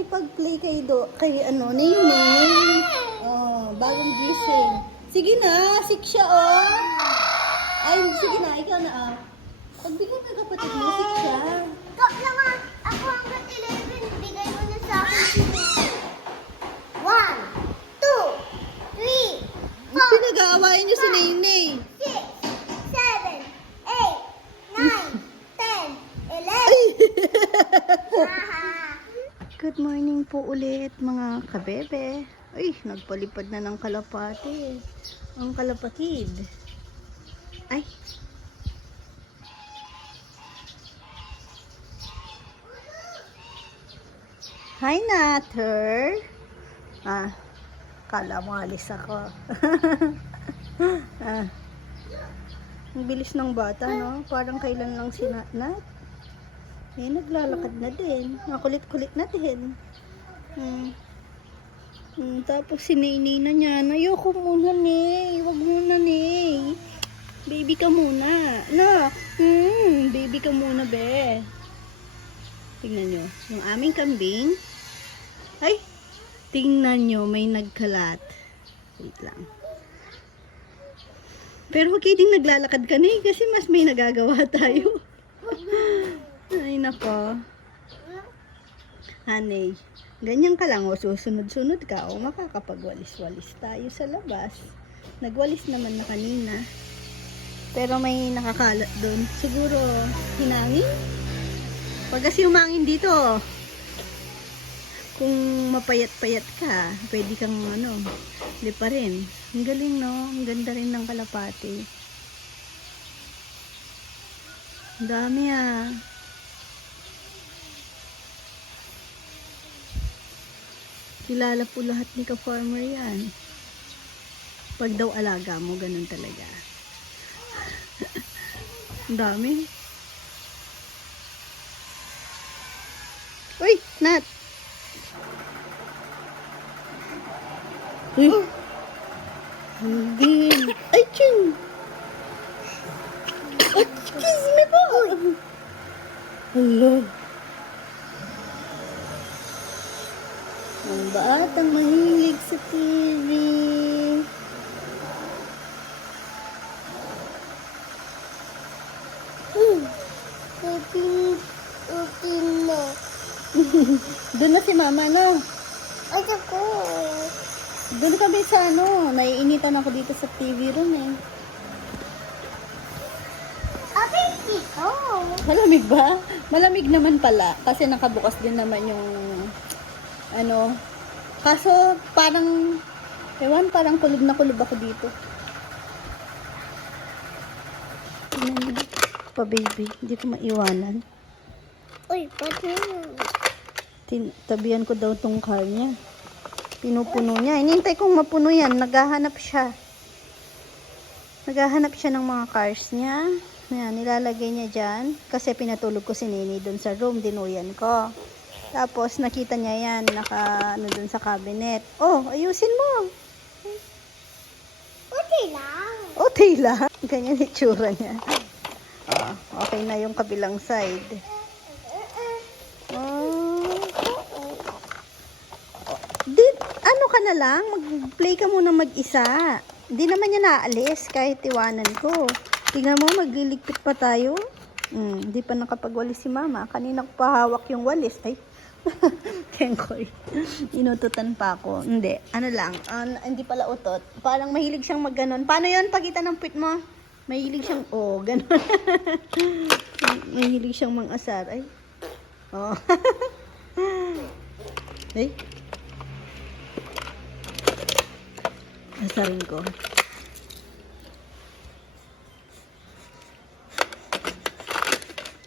makipag-play kay ano, Nene. Oh, bagong gising. Sige na, sick siya, oh. Ay, sige na, ikaw na, ah. Pagbigay ng kapatid mo, sick siya. Ikaw naman, ako hanggang 11, bigay mo na sa akin. 1, 2, 3, 4, Pinag-aawayan niyo si Nene. 6, 7, 8, 9, 10, 11. Good morning po ulit mga kabebe. Ay, nagpalipad na ng kalapati. Ang kalapatid. Ay. Hi, Natter. Ah, kala mo alis ako. Ah, ang bilis ng bata, no? Parang kailan lang si Nat. Eh, naglalakad na din. Makulit-kulit na din. Tapos si Nene na niya. Ayoko muna, ne. Huwag muna, ne. Baby ka muna. Na. Baby ka muna, be. Tingnan nyo. Yung aming kambing. Ay. Tingnan nyo. May nagkalat. Wait lang. Pero huwag kayo ding naglalakad ka, ne. Kasi mas may nagagawa tayo. Ay, nako. Hanay, ganyan ka lang o susunod-sunod ka o makakapagwalis-walis tayo sa labas. Nagwalis naman na kanina. Pero may nakakalat doon. Siguro, hinangin? Pag kasi humangin dito, kung mapayat-payat ka, pwede kang di pa rin. Ang galing, no? Ang ganda rin ng kalapati. Ang dami, ah. Kilala po lahat ni ka-farmer yan. Pag daw alaga mo, ganun talaga. Ang dami. Uy, Nat! Uy! Hindi. Ay, ching! Excuse me po! Hello. Ang batang mahilig sa TV. Utin mo. Doon na si mama, no? Ay, ako. Doon kami sa naiinitan ako dito sa TV room, eh. Abi, dito. Malamig ba? Malamig naman pala. Kasi nakabukas din naman yung kaso parang parang kulob na kulob ako dito. Pa baby, hindi ko maiwanan. Uy, pati Tabihan ko daw tong car niya. Pinupuno niya. Inintay kong mapuno yan. Naghahanap siya ng mga cars niya. Ayan, nilalagay niya dyan. Kasi pinatulog ko si Nene dun sa room. Dinuyan ko. Tapos, nakita niya yan, dun sa cabinet. Oh, ayusin mo. okay lang. Okay lang. Ganyan itsura niya. Oh, okay na yung kabilang side. Oh. Ano ka na lang? Mag-play ka muna mag-isa. Hindi naman niya naalis kahit iwanan ko. Tingnan mo, magliligpit pa tayo. Hindi pa nakapagwalis si mama. Kanina ko pahawak yung walis. Ay. Kenkoy. Inututan pa ako. Hindi. Ano lang. Hindi pala utot. Parang mahilig siyang magganon. Paano yun? Pagkita ng puwit mo? Mahilig siyang, ganon. Mahilig siyang mang-asar. Ay. Oh. Ay. Asarin ko.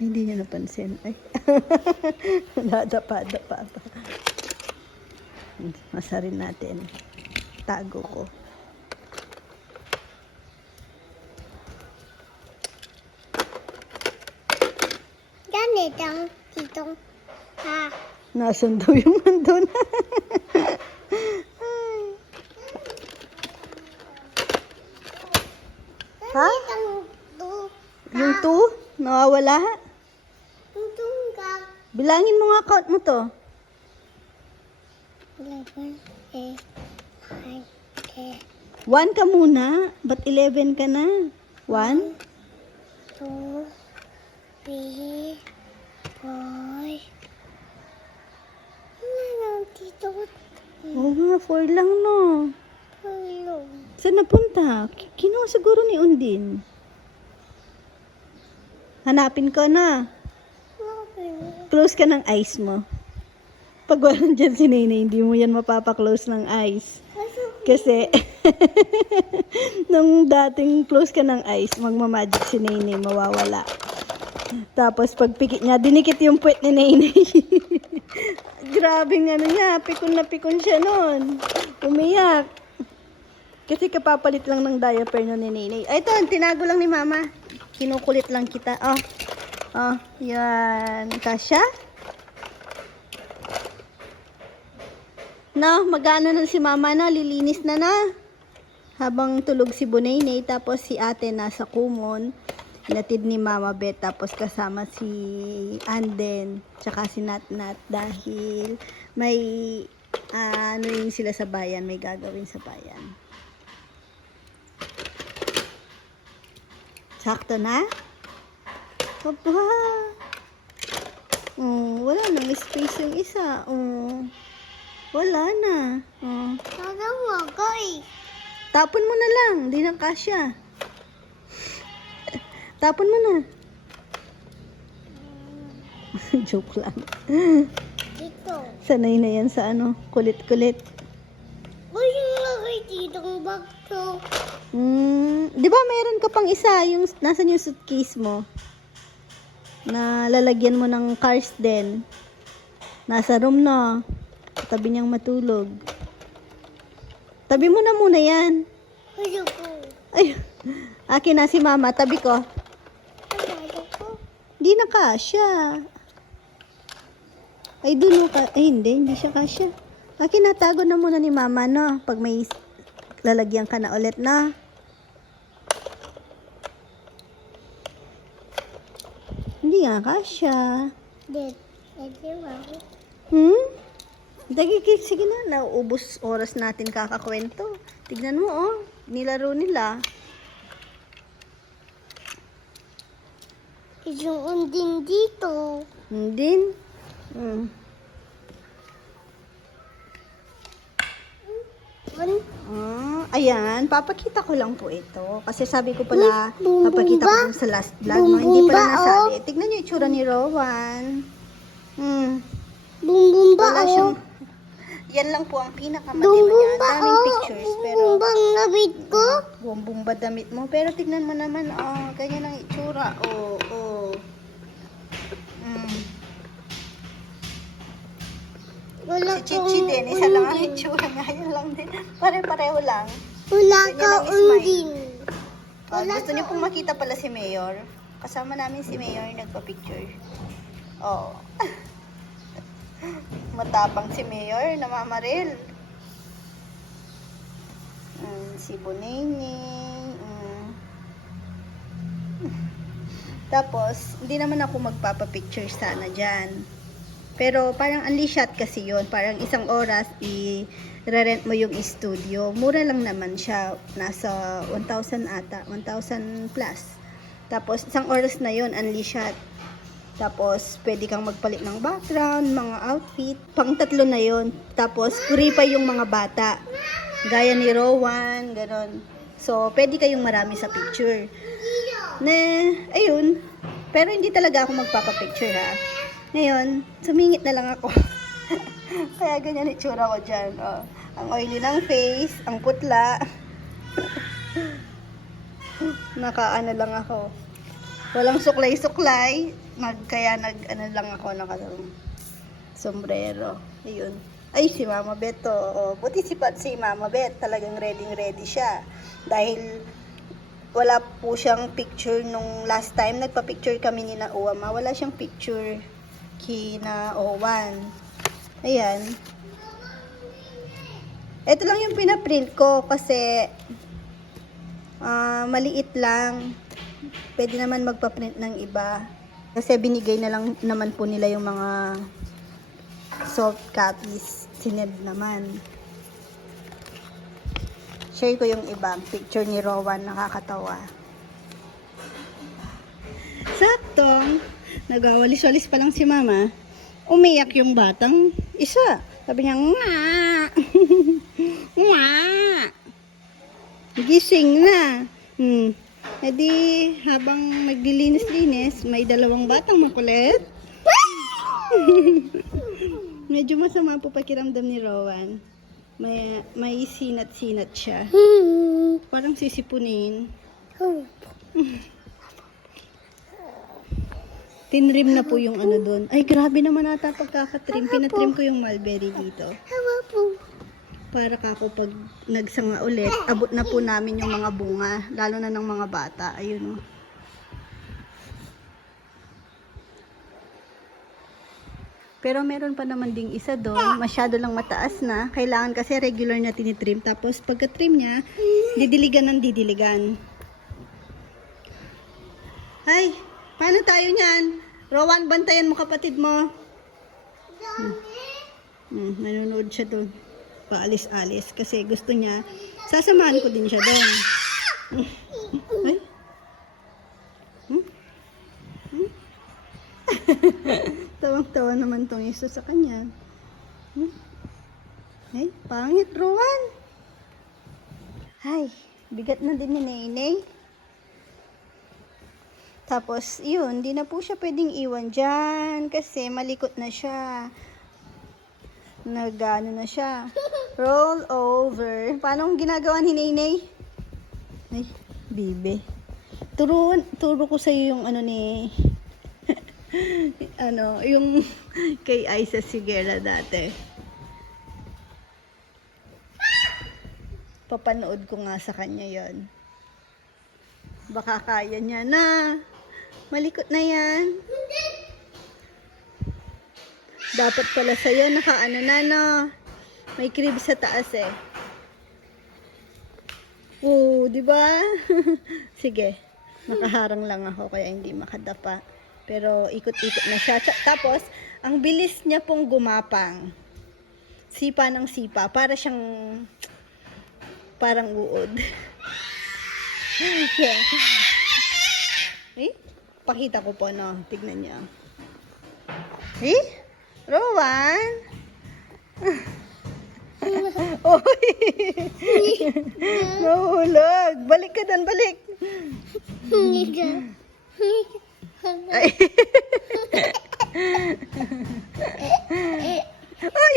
Hindi niya napansin. Ay. Nadapa-dapa pa. Masarin natin. Tago ko. Ganit ang itong Nasan daw yung nandun? Ha? Yung 2? Nawawala? Yung tungga. Bilangin mo nga account mo to. 11, 8, 9, 10, 1 ka muna. Ba't 11 ka na? 1? 2, 3, 4. Ano lang dito? Oo nga, 4 lang no. Hello. Saan napunta? Kinuha siguro ni Undin. Hanapin ko na. Close ka ng eyes mo. Pag wala dyan si Nene, hindi mo yan mapapaklose ng eyes. Kasi, nung dating close ka ng eyes, magmamagic si Nene, mawawala. Tapos, pag pikit niya, dinikit yung puwet ni Nene. Grabing ano niya, pikon na pikon siya nun. Umiyak. Kasi kapapalit lang ng diaper nun ni Nene. Ay, ito, tinago lang ni Mama. Kinukulit lang kita. Oh, yan. Kasya? No, magana na si Mama na, lilinis na na. Habang tulog si Bunay, tapos si ate nasa kumon. Hinatid ni Mama Bet, tapos kasama si Anden, tsaka si Natnat dahil may ano yun sila sa bayan, may gagawin sa bayan. Sakto na? Papa. Wala nang space yung isa. Wala na. Parang wagay. Tapon mo na lang. Di na kasya. Tapon mo na. Joke lang. Dito. Sanay na yan sa ano, kulit-kulit. Uy, yung lagay dito ang bag ko. Di ba meron ka pang isa, yung nasan yung suitcase mo? Na lalagyan mo ng cars din. Nasa room na. Tabi niyang matulog. Tabi mo na muna yan. Ayoko. Ay, akin na si Mama, tabi ko. Ayoko. Di na kasya. Ay, dun ka. Ay, hindi siya kasya. Akin na, tago na muna ni Mama, no? Pag may lalagyan ka na ulit, na. Hindi nga kasya. Dito. Dito. Sige na, nauubos oras natin kakakwento. Tignan mo, nilaro nila. Yung undin dito. Din. Ayan, papakita ko lang po ito. Kasi sabi ko pala, papakita ko dun sa last vlog, no? Hindi pala nasali. Tignan niyo yung itsura ni Rowan. Bumbumba, Wala siyang... Yan lang po ang pinakamatino niya. Bumbumba, Daming pictures, pero... Bumbang nabit ko. Bumbumba damit mo. Pero tignan mo naman, ganyan ang itsura. Wala Si Chichi din, isa lang ang itsura niya. Yan lang din. Pare-pareho lang. Wala Ganyan ka lang smile. undin. Gusto niyo pong makita pala si Mayor? Kasama namin si Mayor, nagpa-picture. Oo. Matapang si Mayor, namamaril. Si Bunayning. Tapos, hindi naman ako magpapapicture sana dyan. Pero parang only shot kasi yon, parang isang oras i-rent mo yung studio. Mura lang naman siya, nasa 1,000 ata, 1,000 plus. Tapos isang oras na yon, only shot. Tapos pwede kang magpalit ng background, mga outfit, pang 3 na yon. Tapos free pa yung mga bata, gaya ni Rowan, ganon. So pwede kayong marami sa picture. Ayun, pero hindi talaga ako magpapapicture, ha. Ngayon, sumingit na lang ako. Kaya ganyan itsura ko dyan. Ang oily ng face, ang putla. Nakaano lang ako. Walang suklay-suklay. Kaya nag-ano lang ako, sombrero. Ayun. Ay, si Mama Bet to. Buti si Mama Bet. Talagang ready siya. Dahil wala po siyang picture nung last time. Nagpa-picture kami ni na Uwama. Wala siyang picture kina Owan. Ayan. Ito lang yung pinaprint ko kasi maliit lang. Pwede naman magpa-print ng iba. Kasi binigay na lang naman po nila yung mga soft copies. Si Ned naman. Share ko yung ibang picture ni Rowan, nakakatawa. Saktong, nagawalis-walis pa lang si Mama, umiyak yung batang isa. Sabi niya, nga! Nga! Gising na. E di, habang naglilinis-linis, may dalawang batang makulit. Medyo masama po pakiramdam ni Rowan. May sinat-sinat siya. Parang sisipunin. Tinrim na po yung ano doon. Ay, grabe naman ata pagkakatrim. Pinatrim ko yung mulberry dito. Para kako pag nagsanga ulit, abot na po namin yung mga bunga. Lalo na ng mga bata. Ayun o. Pero meron pa naman ding isa doon. Masyado lang mataas na. Kailangan kasi regular na tinitrim. Tapos pagka-trim niya, didiligan ng didiligan. Ay, paano tayo niyan? Rowan, bantayan mo kapatid mo. Nanonood siya doon. Paalis-alis. Kasi gusto niya, sasamahan ko din siya doon. Ay. Tawang-tawa naman tong isa sa kanya. Ay, pangit, Rowan. Ay, bigat na din ni Nenay. Tapos, yun, di na po siya pwedeng iwan dyan kasi malikot na siya. Nagano na siya. Roll over. Paano ang ginagawa ni Nenay? Ay, bibe. Turo ko sa'yo yung ano ni... yung kay Aiza Sigera dati. Papanood ko nga sa kanya yon. Baka kaya niya na. Malikot na yan. Dapat pala sa'yo nakaano na no. May crib sa taas eh. Oo, di ba? Sige. Nakaharang lang ako kaya hindi makadapa. Pero ikot-ikot na siya. Tapos, ang bilis niya pong gumapang. Sipa ng sipa. Para siyang parang uod. Eh, pakita ko po, no? Tignan niyo. Eh, Rowan? Oy! Nahulog. Balik ka doon, balik. Ay. Ay.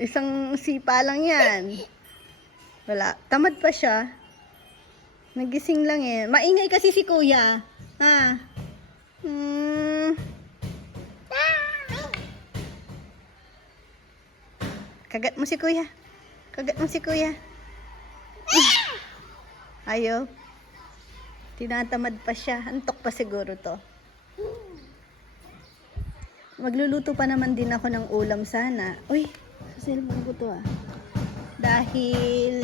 Isang sipa lang yan. Wala. Tamad pa siya. Nagising lang eh. Maingay kasi si kuya. Ha? Kagat mo si kuya. Kagat mo si kuya. Ayaw. Tinatamad pa siya. Antok pa siguro to. Magluluto pa naman din ako ng ulam sana. Uy, sa cellphone ko to ah. Dahil,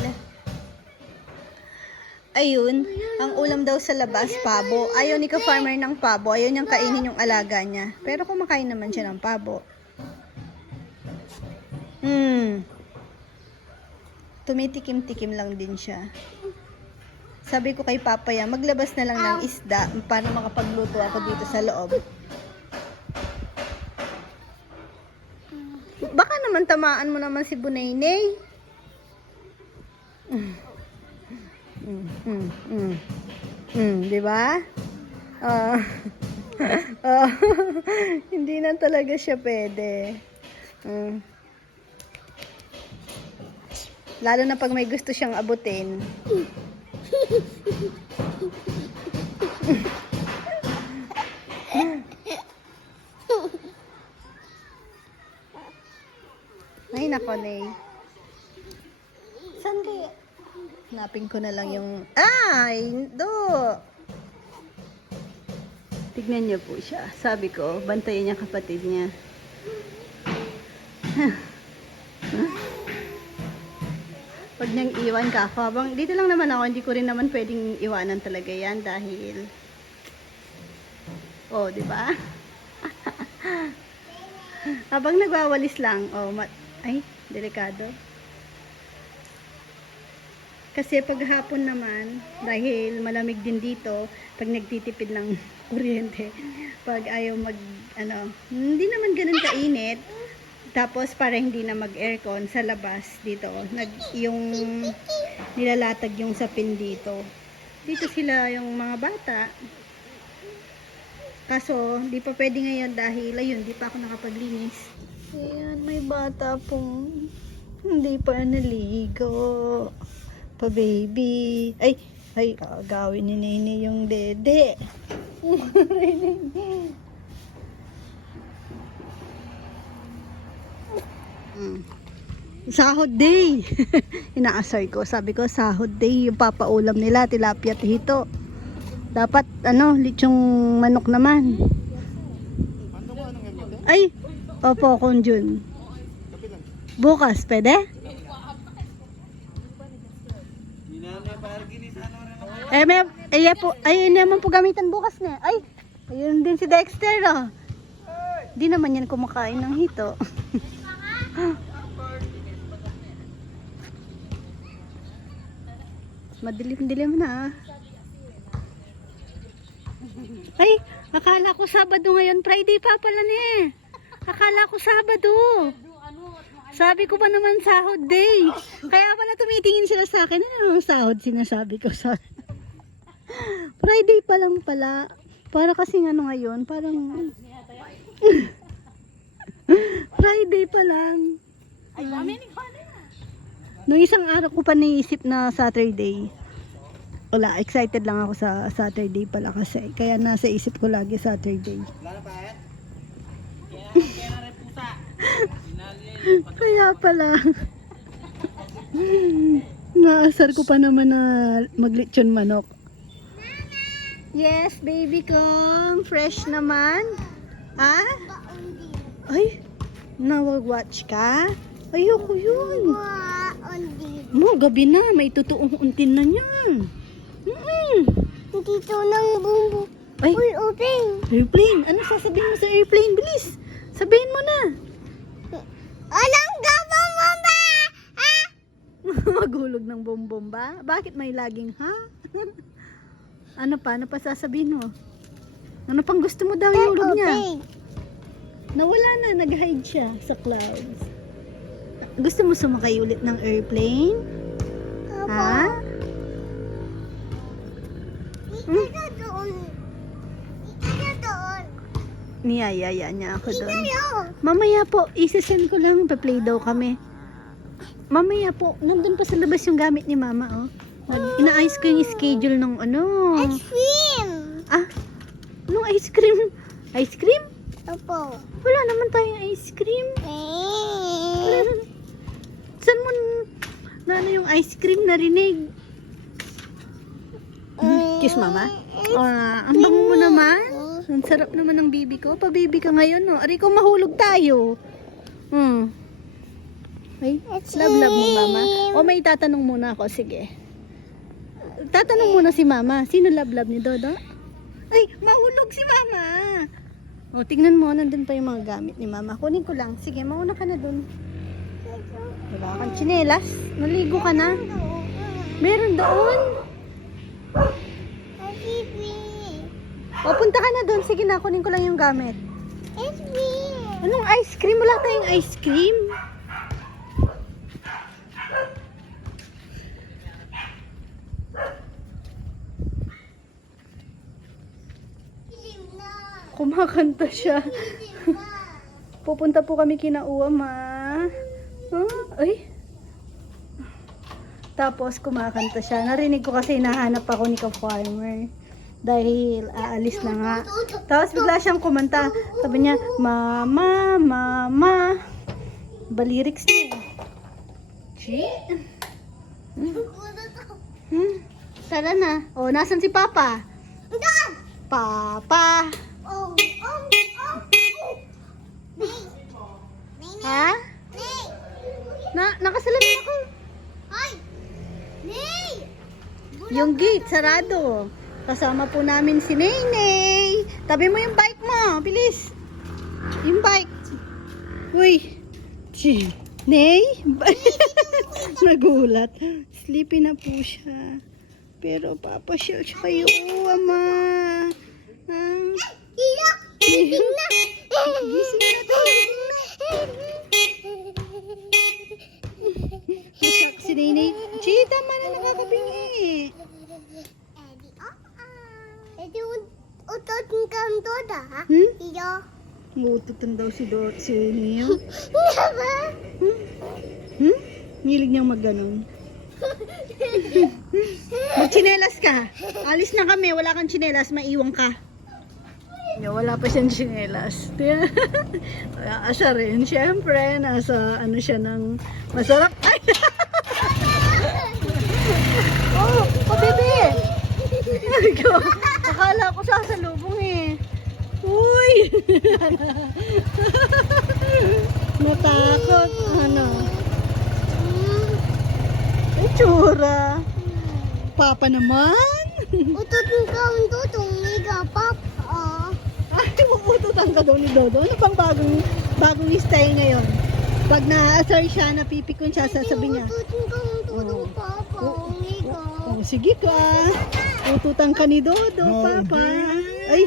ayun, ang ulam daw sa labas, pabo. Ayaw ni ka-farmer ng pabo. Ayaw niyang kainin yung alaga niya. Pero kumakain naman siya ng pabo. Tumitikim-tikim lang din siya. Sabi ko kay Papaya, maglabas na lang ng isda para makapagluto ako dito sa loob. Baka naman tamaan mo naman si Bunaynay. Di ba? Hindi na talaga siya pwede. Lalo na pag may gusto siyang abutin. Ay, nako, Nay. Saan kaya? Hanapin ko na lang yung... Ay, do! Tignan niyo po siya. Sabi ko, bantayan niya kapatid niya. Pag niyang iwan ka ako, habang dito lang naman ako, hindi ko rin naman pwedeng iwanan talaga yan dahil Oh, di ba? Habang nagwawalis lang, oh, ay, delikado. Kasi pag hapon naman, dahil malamig din dito, pag nagtitipid ng kuryente, pag ayaw hindi naman ganun kainit, tapos para hindi na mag-aircon sa labas dito, yung nilalatag yung sapin dito. Dito sila yung mga bata. Kaso, di pa pwede ngayon dahil, ayun, di pa ako nakapaglinis. Ayan, may bata pong hindi pa naligo. Pa baby. Ay, gawin ni Nene yung dede. Sahod day. Inaasar ko. Sabi ko, sahod day. Yung papaulam nila, tilapia at hito. Dapat, lechong manok naman. Ay, opo, Kunjun. Bukas, pwede? Ayun naman po gamitan bukas na. Ay, ayun din si Dexter, oh. Di naman yan kumakain ng hito. Madilim-dilim na, ah. Ay, akala ko Sabado ngayon. Friday pa pala niya. Akala ko Sabado. Sabi ko pa naman sahod day. Kaya pala tumitingin sila sa akin. Ano sahod sinasabi ko sa Friday pa lang pala. Para kasing ngayon, parang Friday pa lang. Nung isang araw ko pa naisip na Saturday. Wala, excited lang ako sa Saturday pala kasi. Kaya nasa isip ko lagi Saturday. Kaya pala. Naasar ko pa naman na maglechon manok. Yes, baby kong. Fresh naman. Ha? Ay, nawag-watch ka? Ayoko yun. Mo, gabi na. May totoong untin na niyan. Dito ng bumbu. Ay, Open. airplane. Ano sasabihin mo sa airplane? Bilis. Sabihin mo na. Alam ka ba, mama? Maghulog ng bombomba? Bakit may laging ha? Ano pa sasabihin mo? Ano pang gusto mo daw ihulog niya? Nawala na, nag-hide siya sa clouds. Gusto mo sumakay ulit ng airplane? Ha? Ika doon. Niyayaya niya ako doon. Ikaw. Mamaya po, isasend ko lang. Pa-play daw kami. Mamaya po, nandun pa sa labas yung gamit ni mama, oh. Inaayos ko yung schedule ng Ice cream. Anong ice cream? Ice cream? Opo. Wala naman tayong ice cream. Saan mo yung ice cream narinig? Kiss mama. Ang bango mo naman. Ang sarap naman ng bibi ko. Pa-baby ka ngayon, no? Ari ko mahulog tayo. Ay, love mo, mama. O may tatanong muna ako. Sige. Tatanong muna si mama. Sino love ni Dodo? Ay, mahulog si mama. O, tingnan mo. Nandun pa yung mga gamit ni mama. Kunin ko lang. Sige, mauna ka na dun. Wala kang tsinelas. Naligo ka na. Meron doon. O, punta ka na doon. Sige na, kunin ko lang yung gamit. Ice cream. Anong ice cream? Wala tayong ice cream. Kumakanta siya. Pupunta po kami kina Uwam, ha? Ay. Tapos kumakanta siya. Narinig ko kasi nahanap ako ni Ka-Farmer. Dahil aalis na nga. Tapos bigla siyang kumanta. Sabi niya, Mama, Mama. Balirics niya. See? Tara na. O, nasan si Papa? Papa. Ha? Nakasalamin ako. Yung gate, sarado. Kasama po namin si Nene. Tabi mo yung bike mo. Bilis. Yung bike. Uy. Nay? Nagulat. Sleepy na po siya. Pero papasyal siya kayo, ama. Gising na. Gising na tayo. Masak si Nenay. Tama na nakakabingi. Edi utot kang toda. Iyo. Ngututan daw si Neo. Diba? Hilig niyang magganon. Magchinelas ka. Alis na kami. Wala kang chinelas. Maiwan ka. Wala pa siyang chinelas. Asa rin. Siyempre, nasa ano siya ng masarap. Ay! Oh, bebe! Akala ko sasalubong eh. Uy! Natakot. Ano? Ay, tsura. Papa naman. Utot kang tutong niga papa. Ay, uututan ka daw ni Dodo. Ano bang bagong style ngayon? Pag na-asar siya, napipikon siya, sasabihin niya. Utot kang tutong papa. Niga. Oh, sige ka. Ututan ka ni Dodo, Papa. Ay.